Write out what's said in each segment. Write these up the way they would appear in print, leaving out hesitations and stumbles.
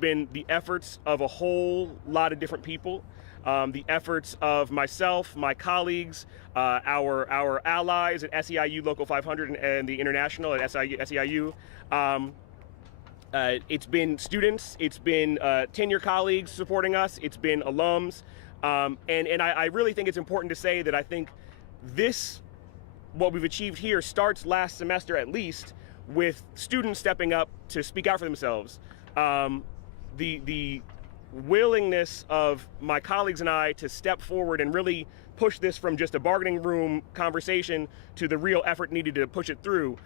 been the efforts of a whole lot of different people. The efforts of myself, my colleagues, our allies at SEIU Local 500 and the International at SEIU. It's been students, it's been tenure colleagues supporting us, it's been alums, and I really think it's important to say that I think what we've achieved here starts last semester at least with students stepping up to speak out for themselves. The willingness of my colleagues and I to step forward and really push this from just a bargaining room conversation to the real effort needed to push it through,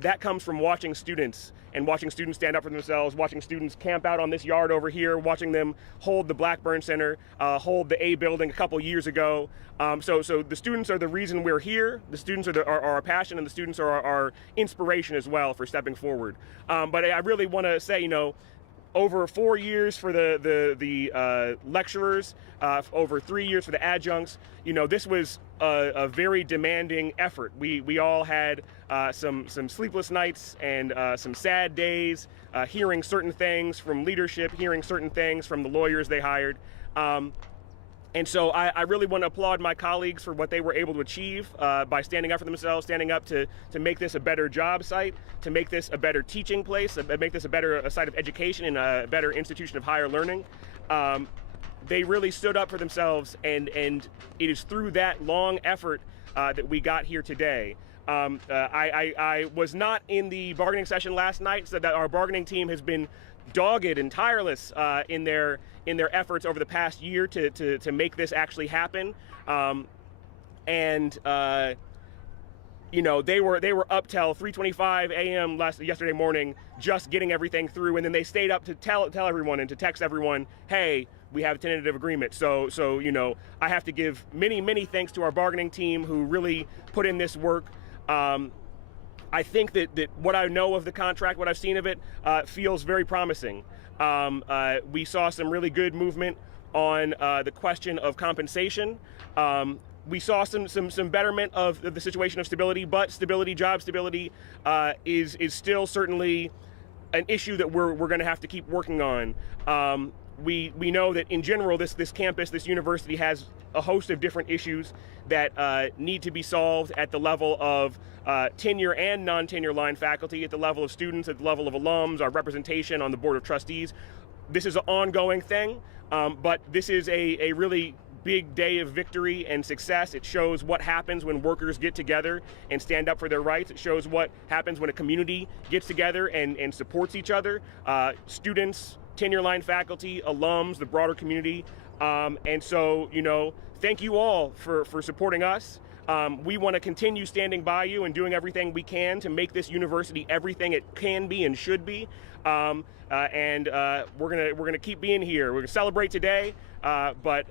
that comes from watching students and watching students stand up for themselves, watching students camp out on this yard over here, watching them hold the Blackburn Center, hold the A building a couple years ago. So the students are the reason we're here. The students are our passion, and the students are our inspiration as well for stepping forward. But I really want to say, over 4 years for the lecturers, over 3 years for the adjuncts, this was a very demanding effort. We all had some sleepless nights and some sad days, hearing certain things from leadership, hearing certain things from the lawyers they hired. And so I really want to applaud my colleagues for what they were able to achieve by standing up for themselves, standing up to make this a better job site, to make this a better teaching place, make this a site of education and a better institution of higher learning. They really stood up for themselves, and it is through that long effort that we got here today. I was not in the bargaining session last night, so that our bargaining team has been dogged and tireless in their efforts over the past year to make this actually happen. They were up till 3:25 a.m. yesterday morning, just getting everything through, and then they stayed up to tell everyone and to text everyone, hey, we have a tentative agreement. So I have to give many thanks to our bargaining team who really put in this work. I think that what I know of the contract, what I've seen of it, feels very promising. We saw some really good movement on the question of compensation. We saw some betterment of the situation of stability, but job stability, is still certainly an issue that we're going to have to keep working on. We know that in general, this campus, this university has a host of different issues that need to be solved at the level of tenure and non-tenure line faculty, at the level of students, at the level of alums, our representation on the Board of Trustees. This is an ongoing thing, but this is a really big day of victory and success. It shows what happens when workers get together and stand up for their rights. It shows what happens when a community gets together and supports each other, students, tenure line faculty, alums, the broader community. And so, thank you all for supporting us. We want to continue standing by you and doing everything we can to make this university everything it can be and should be. We're gonna keep being here. We're gonna celebrate today, but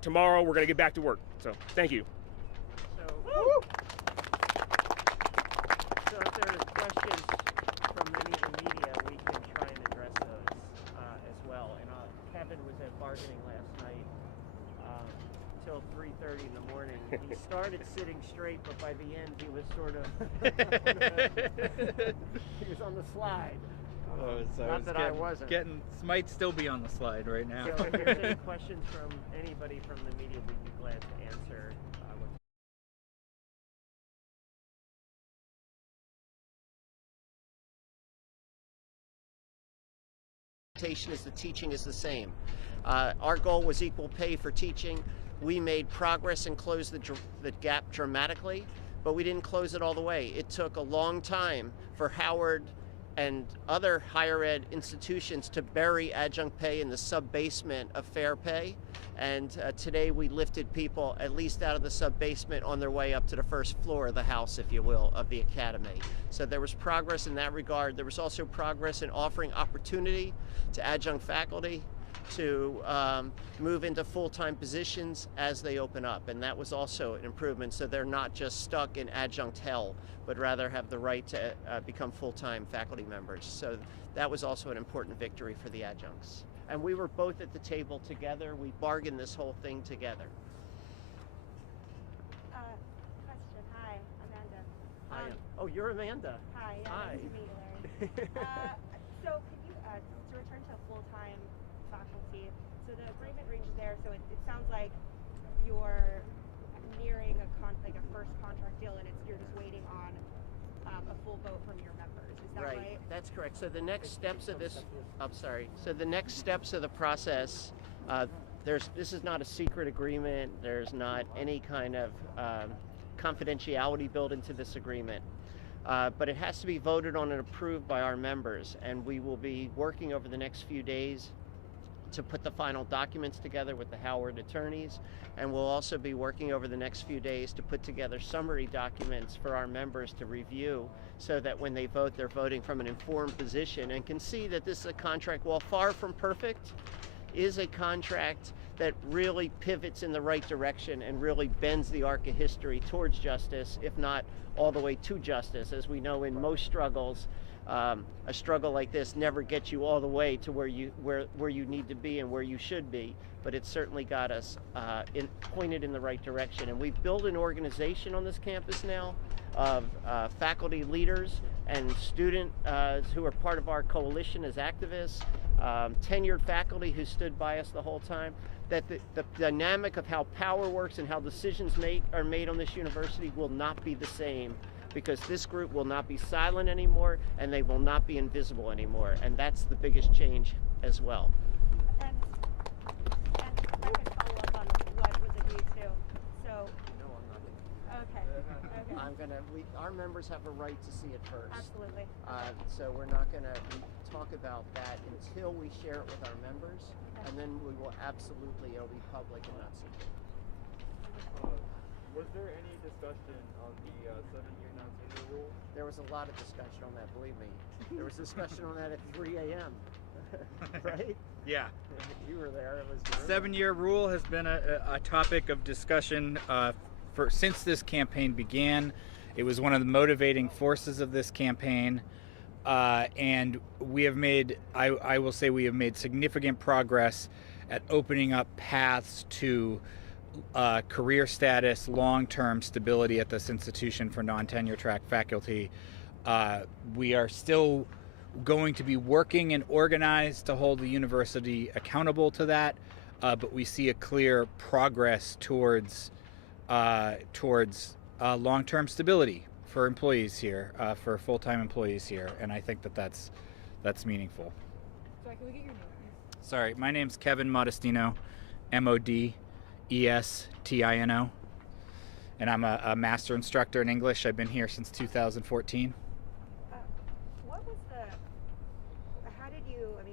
tomorrow we're gonna get back to work. So thank you. So if there are questions from any of the media, we can try and address those as well. And Kevin was at bargaining last night till 3:30 in the morning. He started sitting straight, but by the end he was sort of he was on the slide. Not that I wasn't. Might still be on the slide right now. So if there's any questions from anybody from the media, we'd be glad to answer. Is the teaching is the same. Our goal was equal pay for teaching. We made progress and closed the gap dramatically, but we didn't close it all the way. It took a long time for Howard and other higher ed institutions to bury adjunct pay in the sub-basement of fair pay. And today we lifted people at least out of the sub-basement on their way up to the first floor of the house, if you will, of the academy. So there was progress in that regard. There was also progress in offering opportunity to adjunct faculty to move into full-time positions as they open up. And that was also an improvement, so they're not just stuck in adjunct hell, but rather have the right to become full-time faculty members. So that was also an important victory for the adjuncts. And we were both at the table together. We bargained this whole thing together. Question. Hi, Amanda. Hi. Oh, you're Amanda. Hi. Hi. Nice to meet you, Larry. So could you, to return to full-time So it sounds like you're nearing a first contract deal, and you're just waiting on a full vote from your members. Is that right? That's correct. So the next steps of this, I'm sorry. So the next steps of the process, this is not a secret agreement. There's not any kind of confidentiality built into this agreement. But it has to be voted on and approved by our members, and we will be working over the next few days to put the final documents together with the Howard attorneys, and we'll also be working over the next few days to put together summary documents for our members to review, so that when they vote, they're voting from an informed position and can see that this is a contract, while far from perfect, is a contract that really pivots in the right direction and really bends the arc of history towards justice, if not all the way to justice. As we know, in most struggles, a struggle like this never gets you all the way to where you need to be and where you should be, but it certainly got us pointed in the right direction. And we've built an organization on this campus now of faculty leaders and students who are part of our coalition as activists, tenured faculty who stood by us the whole time. That the dynamic of how power works and how decisions are made on this university will not be the same, because this group will not be silent anymore and they will not be invisible anymore. And that's the biggest change as well. And if I could follow up on what was agreed to. So. No, I'm not. Okay. Okay. Our members have a right to see it first. Absolutely. So we're not gonna talk about that until we share it with our members, and then we will absolutely, it'll be public and not secret. Was there any discussion on the 7-year non-tenure rule? There was a lot of discussion on that, believe me. There was discussion on that at 3 a.m. Right? Yeah. You were there. It was 7-year rule has been a topic of discussion since this campaign began. It was one of the motivating forces of this campaign. And we have made, I will say, we have made significant progress at opening up paths to career status, long-term stability at this institution for non-tenure track faculty. We are still going to be working and organized to hold the university accountable to that, but we see a clear progress towards long-term stability for employees here, for full-time employees here, and I think that that's meaningful. Sorry, can we get your name, please? Sorry, my name's Kevin Modestino, Modestino, and I'm a master instructor in English. I've been here since 2014.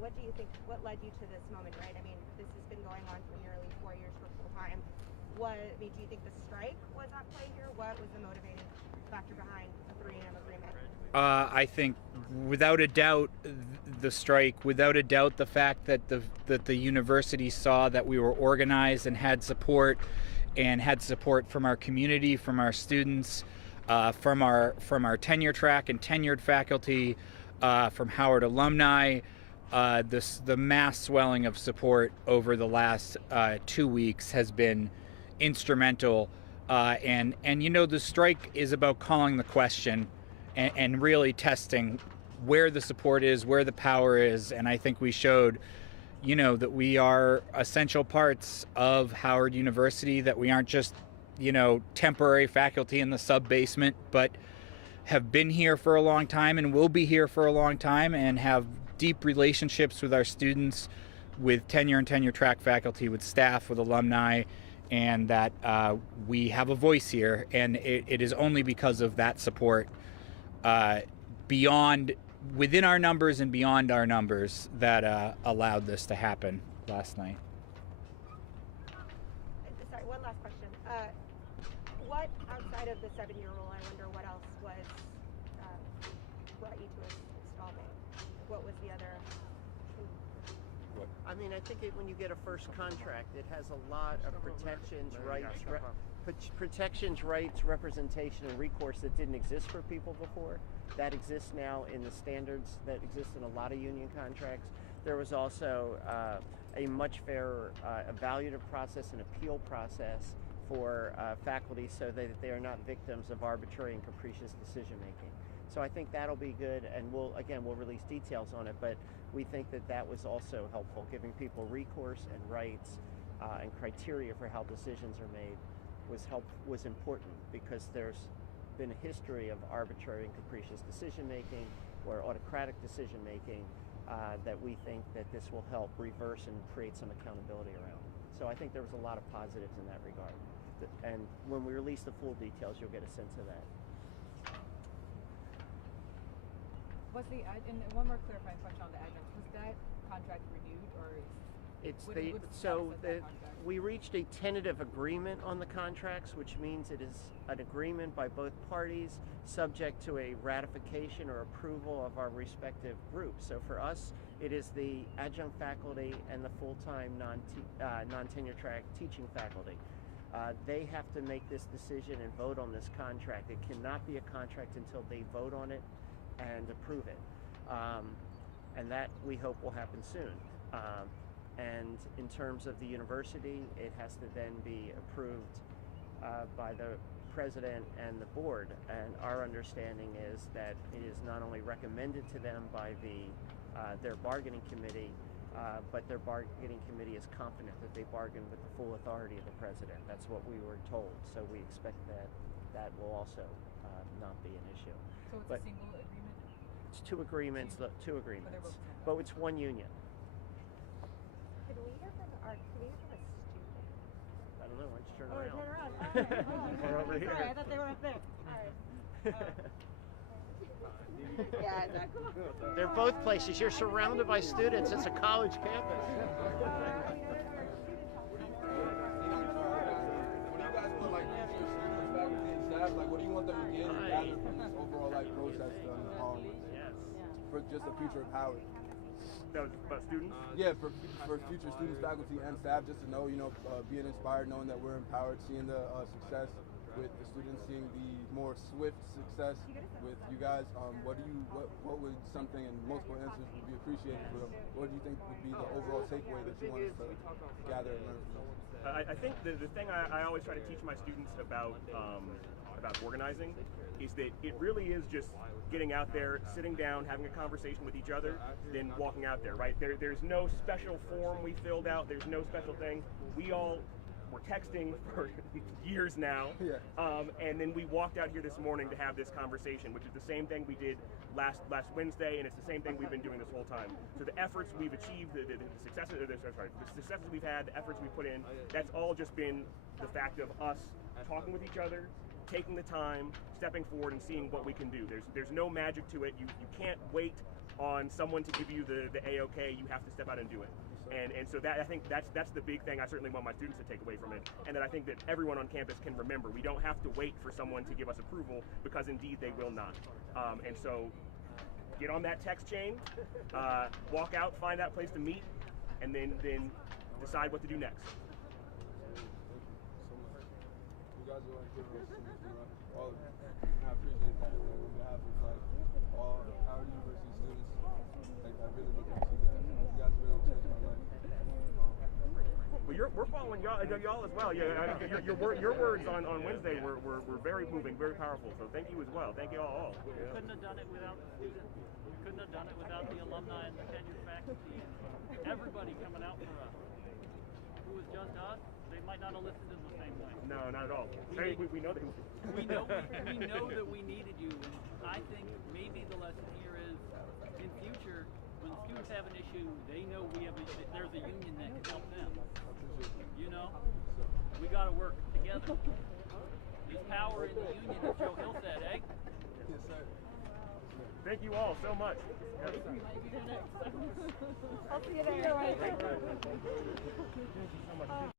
What do you think, what led you to this moment, right? I mean, this has been going on for nearly 4 years for full time. Do you think the strike was at play here? What was the motivating factor behind the 3 a.m. agreement? I think, without a doubt, the strike. Without a doubt, the fact that the university saw that we were organized and had support from our community, from our students, from our tenure track and tenured faculty, from Howard alumni. The mass swelling of support over the last 2 weeks has been instrumental, and the strike is about calling the question and really testing where the support is, where the power is, and I think we showed that we are essential parts of Howard University, that we aren't just temporary faculty in the sub-basement, but have been here for a long time and will be here for a long time, and have deep relationships with our students, with tenure and tenure track faculty, with staff, with alumni, and that we have a voice here, and it is only because of that support within our numbers and beyond our numbers that allowed this to happen last night. Sorry, one last question. What outside of the 7-year rule, I wonder what else brought you to install it? What was the other? I mean, I think when you get a first contract, it has a lot of protections, rights, representation, and recourse that didn't exist for people before. That exists now in the standards that exist in a lot of union contracts. There was also a much fairer evaluative process and appeal process for faculty, so that they are not victims of arbitrary and capricious decision making. So I think that'll be good, and we'll release details on it, but we think that was also helpful, giving people recourse and rights and criteria for how decisions are made was important, because there's been a history of arbitrary and capricious decision making or autocratic decision making that we think that this will help reverse and create some accountability around. So I think there was a lot of positives in that regard. And when we release the full details, you'll get a sense of that. Was and one more clarifying question on the adjuncts, was that contract renewed, or we reached a tentative agreement on the contracts, which means it is an agreement by both parties subject to a ratification or approval of our respective groups. So for us, it is the adjunct faculty and the full-time non-tenure track teaching faculty. They have to make this decision and vote on this contract. It cannot be a contract until they vote on it and approve it. And that we hope will happen soon. And in terms of the university, it has to then be approved by the president and the board. And our understanding is that it is not only recommended to them by their bargaining committee, but their bargaining committee is confident that they bargain with the full authority of the president. That's what we were told. So we expect that will also not be an issue. So it's a single agreement? It's two agreements, but it's one union. Can we hear from a student? I don't know. Why don't you turn Oh, around? turn around. All right. Oh, We're over here. Sorry, I thought they were up there. All right. Yeah, exactly. They're both places. You're surrounded by students. It's a college campus. When you guys want like future students, faculty, and staff, like what do you want them to get out of this overall like process Yes. for just the future of Howard? That was about students? Yeah, for future students, faculty, and staff, just to know, being inspired, knowing that we're empowered, seeing the success with the students, seeing the more swift success with you guys. What would something, and multiple answers would be appreciated for them. What do you think would be the overall takeaway that you want us to gather and learn from this? I think the thing I always try to teach my students about organizing is that it really is just getting out there, sitting down, having a conversation with each other, then walking out there, right? There's no special form we filled out. There's no special thing. We all were texting for years now, and then we walked out here this morning to have this conversation, which is the same thing we did last Wednesday, and it's the same thing we've been doing this whole time. So the efforts we've achieved, the successes we've had, the efforts we put in, that's all just been the fact of us talking with each other, taking the time, stepping forward, and seeing what we can do. There's no magic to it. You can't wait on someone to give you the A-OK. You have to step out and do it. And so that, I think that's the big thing I certainly want my students to take away from it, and that I think that everyone on campus can remember. We don't have to wait for someone to give us approval, because indeed they will not. And so get on that text chain, walk out, find that place to meet, and then decide what to do next. You guys are like all of you. I appreciate that on behalf of like all Howard University students. Like I really look up to you guys. You guys really changed my life. Well, we're following y'all as well. Yeah, your words on Wednesday were very moving, very powerful. So thank you as well. Thank you all. We couldn't have done it without the students. We couldn't have done it without the alumni and the tenured faculty and everybody coming out for us. If it was just us, they might not have listened in the same way. No, not at all. We know that. We know that we needed you, and I think maybe the lesson here is, in future, when the students have an issue, they know there's a union that can help them. We got to work together. There's power in the union, as Joe Hill said, eh? Yes, sir. Thank you all so much. Might be there next. I'll see you there. Thank you so much.